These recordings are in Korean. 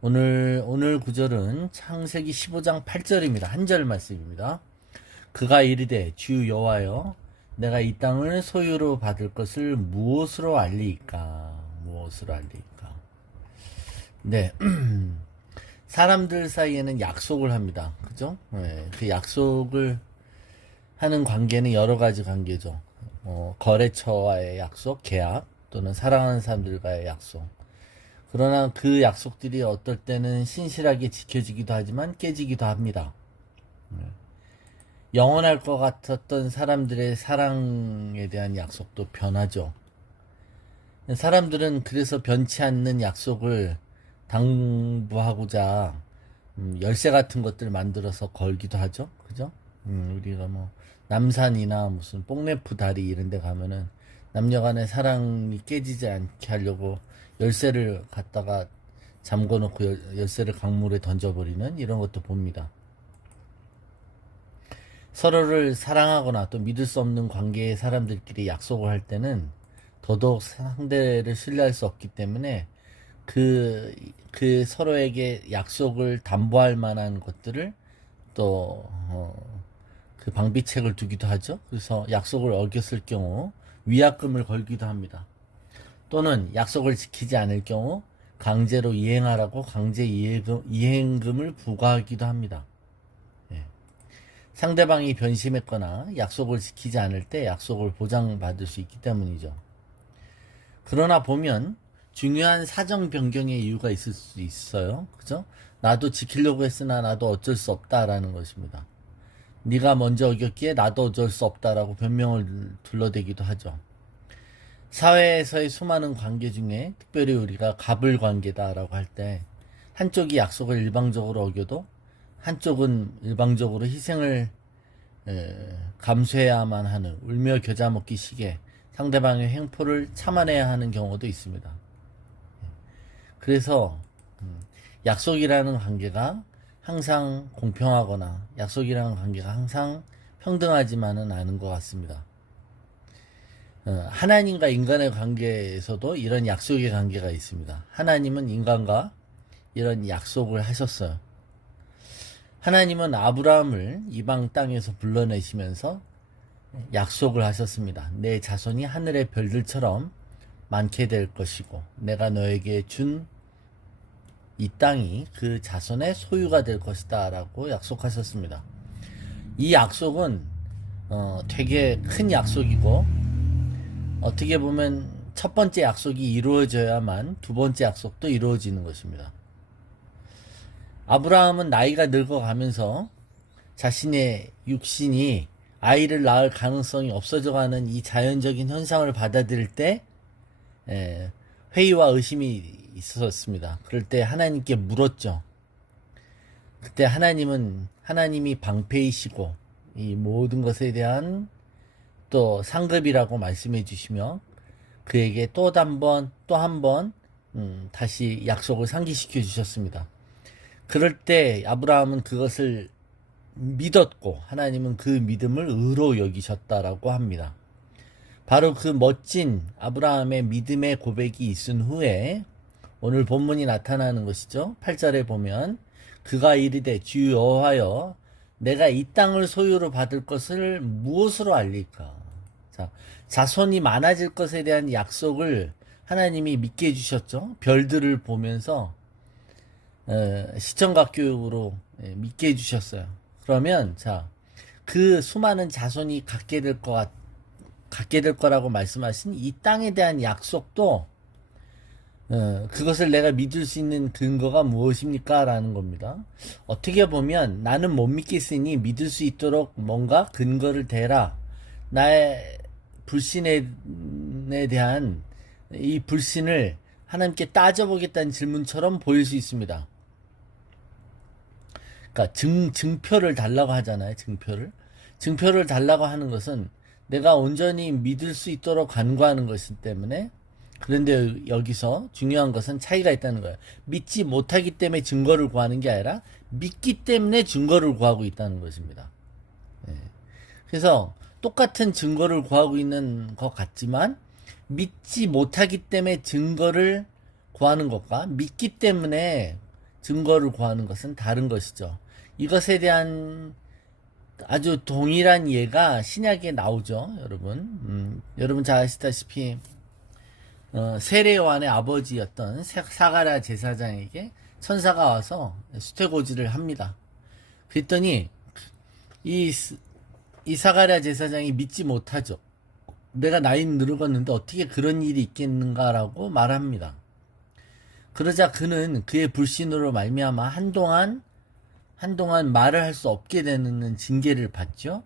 오늘 구절은 창세기 15장 8절입니다. 한 절 말씀입니다. 그가 이르되 주 여호와여 내가 이 땅을 소유로 받을 것을 무엇으로 알리이까? 무엇으로 알리이까? 네. 사람들 사이에는 약속을 합니다. 그죠? 네, 그 약속을 하는 관계는 여러 가지 관계죠. 거래처와의 약속, 계약, 또는 사랑하는 사람들과의 약속. 그러나 그 약속들이 어떨 때는 신실하게 지켜지기도 하지만 깨지기도 합니다. 영원할 것 같았던 사람들의 사랑에 대한 약속도 변하죠. 사람들은 그래서 변치 않는 약속을 당부하고자 열쇠 같은 것들 만들어서 걸기도 하죠. 그죠? 우리가 뭐 남산이나 무슨 뽕래프 다리 이런 데 가면은 남녀간의 사랑이 깨지지 않게 하려고 열쇠를 갖다가 잠궈 놓고 열쇠를 강물에 던져버리는 이런 것도 봅니다. 서로를 사랑하거나 또 믿을 수 없는 관계의 사람들끼리 약속을 할 때는 더더욱 상대를 신뢰할 수 없기 때문에 그 서로에게 약속을 담보할 만한 것들을 또 그 방비책을 두기도 하죠. 그래서 약속을 어겼을 경우 위약금을 걸기도 합니다. 또는 약속을 지키지 않을 경우 강제로 이행하라고 강제 이행금을 부과하기도 합니다. 예. 상대방이 변심했거나 약속을 지키지 않을 때 약속을 보장받을 수 있기 때문이죠. 그러나 보면 중요한 사정 변경의 이유가 있을 수 있어요. 그죠? 나도 지키려고 했으나 나도 어쩔 수 없다라는 것입니다. 네가 먼저 어겼기에 나도 어쩔 수 없다라고 변명을 둘러대기도 하죠. 사회에서의 수많은 관계 중에 특별히 우리가 갑을 관계다라고 할 때 한쪽이 약속을 일방적으로 어겨도 한쪽은 일방적으로 희생을 감수해야만 하는 울며 겨자 먹기 식의 상대방의 횡포를 참아내야 하는 경우도 있습니다. 그래서 약속이라는 관계가 항상 공평하거나 약속이라는 관계가 항상 평등하지만은 않은 것 같습니다. 하나님과 인간의 관계에서도 이런 약속의 관계가 있습니다. 하나님은 인간과 이런 약속을 하셨어요. 하나님은 아브라함을 이방 땅에서 불러내시면서 약속을 하셨습니다. 내 자손이 하늘의 별들처럼 많게 될 것이고 내가 너에게 준 이 땅이 그 자손의 소유가 될 것이다 라고 약속하셨습니다. 이 약속은 되게 큰 약속이고 어떻게 보면 첫 번째 약속이 이루어져야만 두 번째 약속도 이루어지는 것입니다. 아브라함은 나이가 늙어가면서 자신의 육신이 아이를 낳을 가능성이 없어져가는 이 자연적인 현상을 받아들일 때 회의와 의심이 있었습니다. 그럴 때 하나님께 물었죠. 그때 하나님이 방패이시고 이 모든 것에 대한 또 상급이라고 말씀해 주시며 그에게 또 한 번 다시 약속을 상기시켜 주셨습니다. 그럴 때 아브라함은 그것을 믿었고 하나님은 그 믿음을 의로 여기셨다라고 합니다. 바로 그 멋진 아브라함의 믿음의 고백이 있은 후에 오늘 본문이 나타나는 것이죠. 8절에 보면 그가 이르되 주 여호와여 내가 이 땅을 소유로 받을 것을 무엇으로 알릴까? 자, 자손이 많아질 것에 대한 약속을 하나님이 믿게 해주셨죠. 별들을 보면서 시청각 교육으로 믿게 해주셨어요. 그러면 그 수많은 자손이 갖게 될 거라고 말씀하신 이 땅에 대한 약속도 그것을 내가 믿을 수 있는 근거가 무엇입니까? 라는 겁니다. 어떻게 보면 나는 못 믿겠으니 믿을 수 있도록 뭔가 근거를 대라. 나의 불신에 대한 이 불신을 하나님께 따져보겠다는 질문처럼 보일 수 있습니다. 그러니까 증표를 달라고 하잖아요. 증표를 달라고 하는 것은 내가 온전히 믿을 수 있도록 간구하는 것이기 때문에 그런데 여기서 중요한 것은 차이가 있다는 거예요. 믿지 못하기 때문에 증거를 구하는 게 아니라 믿기 때문에 증거를 구하고 있다는 것입니다. 그래서 똑같은 증거를 구하고 있는 것 같지만 믿지 못하기 때문에 증거를 구하는 것과 믿기 때문에 증거를 구하는 것은 다른 것이죠. 이것에 대한 아주 동일한 예가 신약에 나오죠, 여러분. 여러분 잘 아시다시피 세례 요한의 아버지였던 사가랴 제사장에게 천사가 와서 수태고지를 합니다. 그랬더니 이 사가랴 제사장이 믿지 못하죠. 내가 나이는 늙었는데 어떻게 그런 일이 있겠는가라고 말합니다. 그러자 그는 그의 불신으로 말미암아 한동안 말을 할 수 없게 되는 징계를 받죠.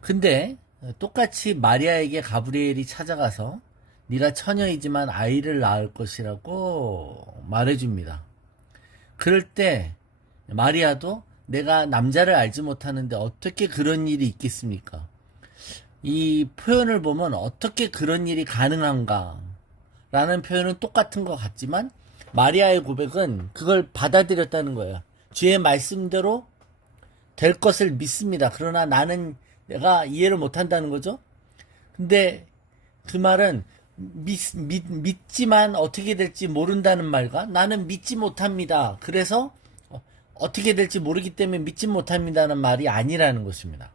근데 똑같이 마리아에게 가브리엘이 찾아가서 네가 처녀이지만 아이를 낳을 것이라고 말해줍니다. 그럴 때 마리아도 내가 남자를 알지 못하는데 어떻게 그런 일이 있겠습니까? 이 표현을 보면 어떻게 그런 일이 가능한가 라는 표현은 똑같은 것 같지만 마리아의 고백은 그걸 받아들였다는 거예요. 주의 말씀대로 될 것을 믿습니다. 그러나 내가 이해를 못한다는 거죠. 근데 그 말은 믿지만 어떻게 될지 모른다는 말과 나는 믿지 못합니다. 그래서 어떻게 될지 모르기 때문에 믿지 못합니다는 말이 아니라는 것입니다.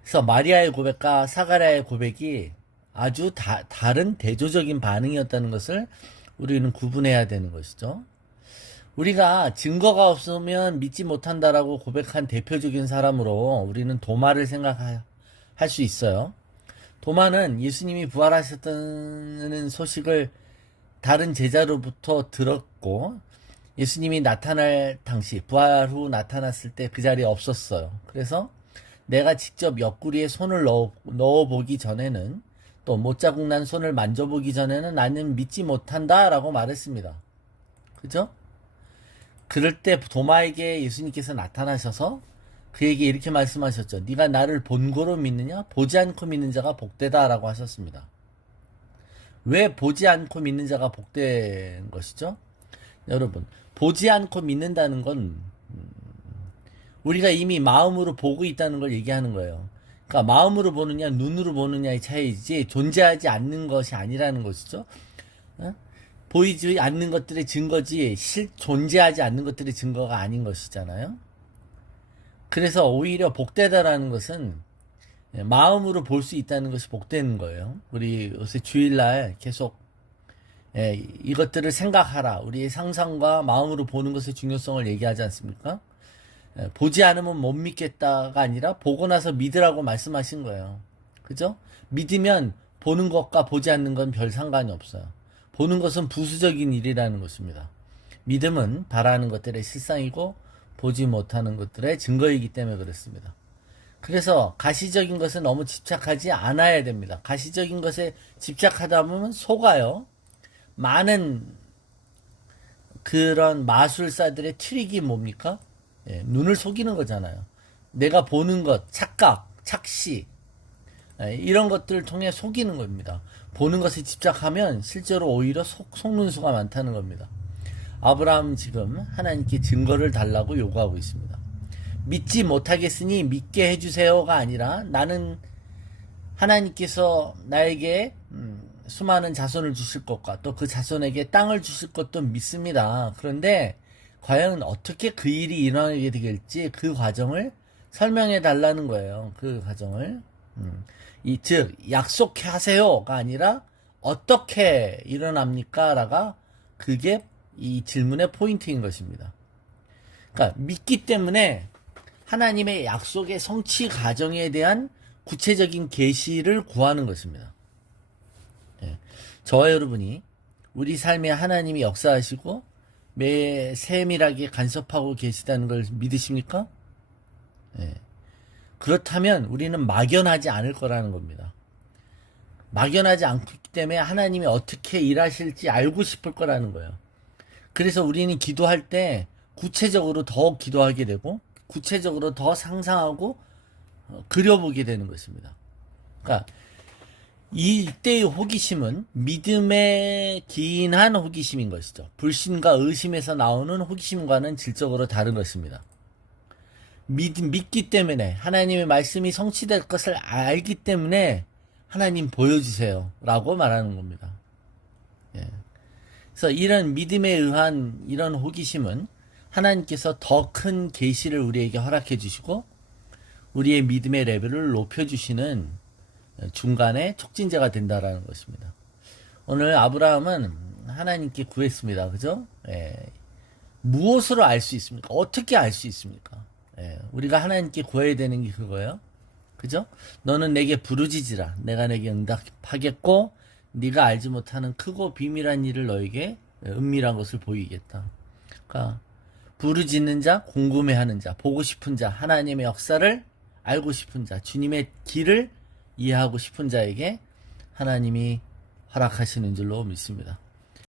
그래서 마리아의 고백과 사가랴의 고백이 아주 다른 대조적인 반응이었다는 것을 우리는 구분해야 되는 것이죠. 우리가 증거가 없으면 믿지 못한다라고 고백한 대표적인 사람으로 우리는 도마를 생각할 수 있어요. 도마는 예수님이 부활하셨다는 소식을 다른 제자로부터 들었고 예수님이 나타날 당시 부활 후 나타났을 때 그 자리에 없었어요. 그래서 내가 직접 옆구리에 손을 넣어보기 전에는 또 못자국 난 손을 만져보기 전에는 나는 믿지 못한다 라고 말했습니다. 그죠? 그럴 때 도마에게 예수님께서 나타나셔서 그에게 이렇게 말씀하셨죠. 네가 나를 본고로 믿느냐? 보지 않고 믿는 자가 복되다 라고 하셨습니다. 왜 보지 않고 믿는 자가 복된 것이죠? 여러분, 보지 않고 믿는다는 건 우리가 이미 마음으로 보고 있다는 걸 얘기하는 거예요. 그러니까 마음으로 보느냐 눈으로 보느냐의 차이지 존재하지 않는 것이 아니라는 것이죠. 보이지 않는 것들의 증거지 존재하지 않는 것들의 증거가 아닌 것이잖아요. 그래서 오히려 복되다라는 것은 마음으로 볼 수 있다는 것이 복되는 거예요. 우리 요새 주일날 계속 이것들을 생각하라. 우리의 상상과 마음으로 보는 것의 중요성을 얘기하지 않습니까? 보지 않으면 못 믿겠다가 아니라 보고 나서 믿으라고 말씀하신 거예요. 그죠? 믿으면 보는 것과 보지 않는 건 별 상관이 없어요. 보는 것은 부수적인 일이라는 것입니다. 믿음은 바라는 것들의 실상이고 보지 못하는 것들의 증거이기 때문에 그렇습니다. 그래서 가시적인 것에 너무 집착하지 않아야 됩니다. 가시적인 것에 집착하다 보면 속아요. 많은 그런 마술사들의 트릭이 뭡니까? 눈을 속이는 거잖아요. 내가 보는 것, 착각, 착시 이런 것들을 통해 속이는 겁니다. 보는 것에 집착하면 실제로 오히려 속는 수가 많다는 겁니다. 아브라함은 지금 하나님께 증거를 달라고 요구하고 있습니다. 믿지 못하겠으니 믿게 해주세요가 아니라 나는 하나님께서 나에게 수많은 자손을 주실 것과 또 그 자손에게 땅을 주실 것도 믿습니다. 그런데 과연 어떻게 그 일이 일어나게 될지 그 과정을 설명해 달라는 거예요. 그 과정을. 즉 약속하세요가 아니라 어떻게 일어납니까? 라가 그게 이 질문의 포인트인 것입니다. 그러니까 믿기 때문에 하나님의 약속의 성취 과정에 대한 구체적인 계시를 구하는 것입니다. 저와 여러분이 우리 삶에 하나님이 역사하시고 매 세밀하게 간섭하고 계시다는 걸 믿으십니까? 그렇다면 우리는 막연하지 않을 거라는 겁니다. 막연하지 않기 때문에 하나님이 어떻게 일하실지 알고 싶을 거라는 거예요. 그래서 우리는 기도할 때 구체적으로 더 기도하게 되고 구체적으로 더 상상하고 그려보게 되는 것입니다. 그러니까 이때의 호기심은 믿음에 기인한 호기심인 것이죠. 불신과 의심에서 나오는 호기심과는 질적으로 다른 것입니다. 믿기 때문에 하나님의 말씀이 성취될 것을 알기 때문에 하나님 보여주세요 라고 말하는 겁니다. 그래서 이런 믿음에 의한 이런 호기심은 하나님께서 더 큰 계시를 우리에게 허락해 주시고 우리의 믿음의 레벨을 높여 주시는 중간에 촉진제가 된다라는 것입니다. 오늘 아브라함은 하나님께 구했습니다. 그죠? 예. 무엇으로 알 수 있습니까? 어떻게 알 수 있습니까? 예. 우리가 하나님께 구해야 되는 게 그거예요. 그죠? 너는 내게 부르짖으라. 내가 내게 응답하겠고 네가 알지 못하는 크고 비밀한 일을 너에게 은밀한 것을 보이겠다. 그러니까 부르짖는 자, 궁금해하는 자, 보고 싶은 자, 하나님의 역사를 알고 싶은 자, 주님의 길을 이해하고 싶은 자에게 하나님이 허락하시는 줄로 믿습니다.